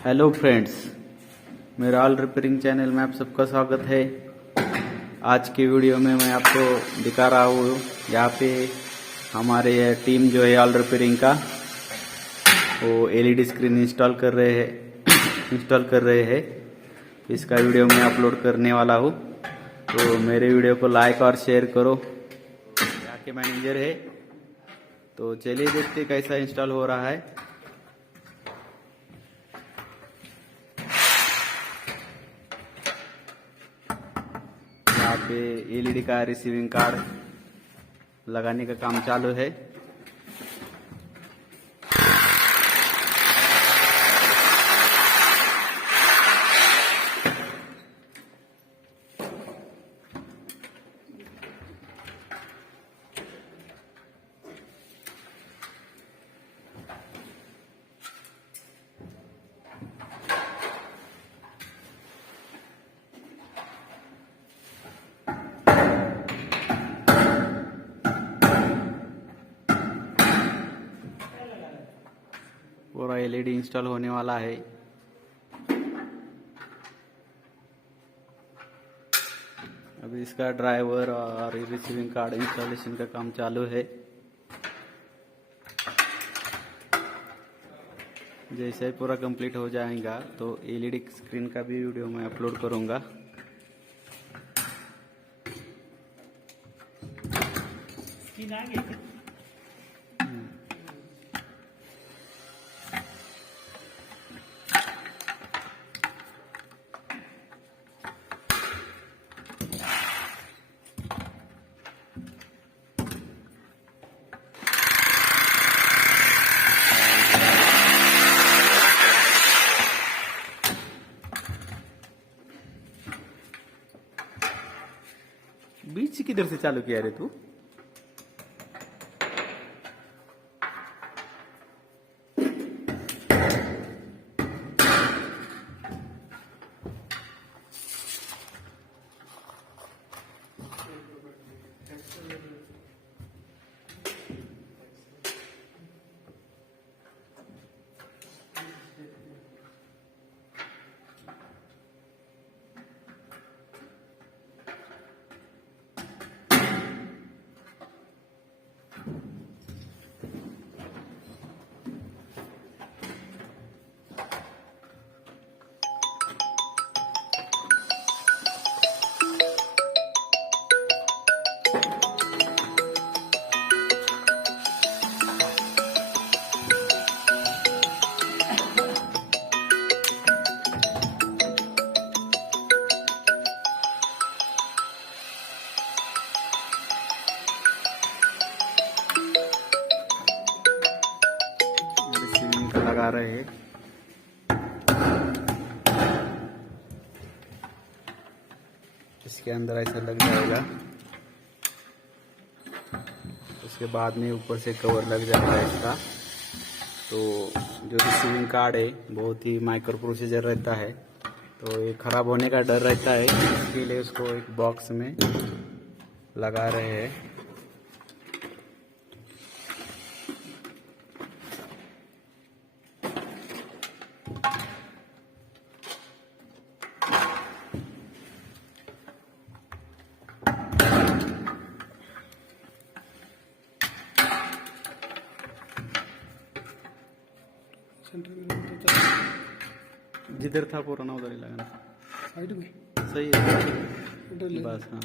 Hello friends, मेरा all repairing channel में आप सबका स्वागत है। आज की वीडियो में मैं आपको दिखा रहा हूँ यहाँ पे हमारे टीम जो है ऑल रिपेयरिंग का वो एलईडी स्क्रीन इंस्टॉल कर रहे हैं। इसका वीडियो मैं अपलोड करने वाला हूँ, तो मेरे वीडियो को लाइक और शेयर करो। यहाँ के मैनेजर है, तो चलिए देखते कैसा इंस्टॉल हो रहा है। यहाँ पे एलईडी का रिसीविंग कार्ड लगाने का काम चालू है। पूरा एलईडी इंस्टॉल होने वाला है। अभी इसका ड्राइवर और रिसीविंग कार्ड इंस्टॉलेशन का काम चालू है। जैसे ही पूरा कंप्लीट हो जाएगा तो एलईडी स्क्रीन का भी वीडियो मैं अपलोड करूंगा। बीच से किधर से चालू किया रे तू? लगा रहे हैं। इसके अंदर ऐसा लग जाएगा, उसके बाद में ऊपर से कवर लग जाएगा इसका। तो जो रिसीविंग कार्ड है बहुत ही माइक्रो प्रोसीजर रहता है, तो ये खराब होने का डर रहता है, इसके लिए उसको एक बॉक्स में लगा रहे हैं। जिधर था पुराना उधर ही लगाना, साइड में सही है बस। हाँ,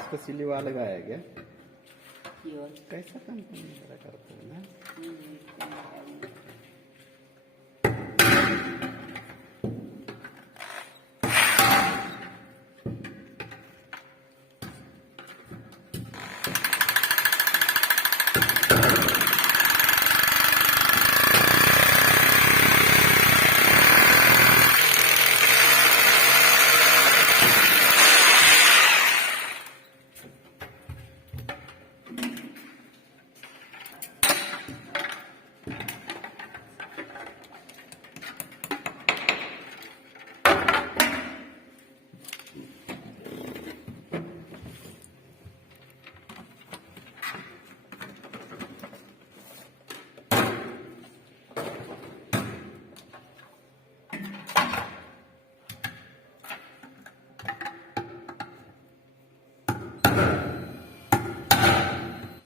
इसका सिली वाला लगाया क्या? की ओर। कैसा काम करता है ना।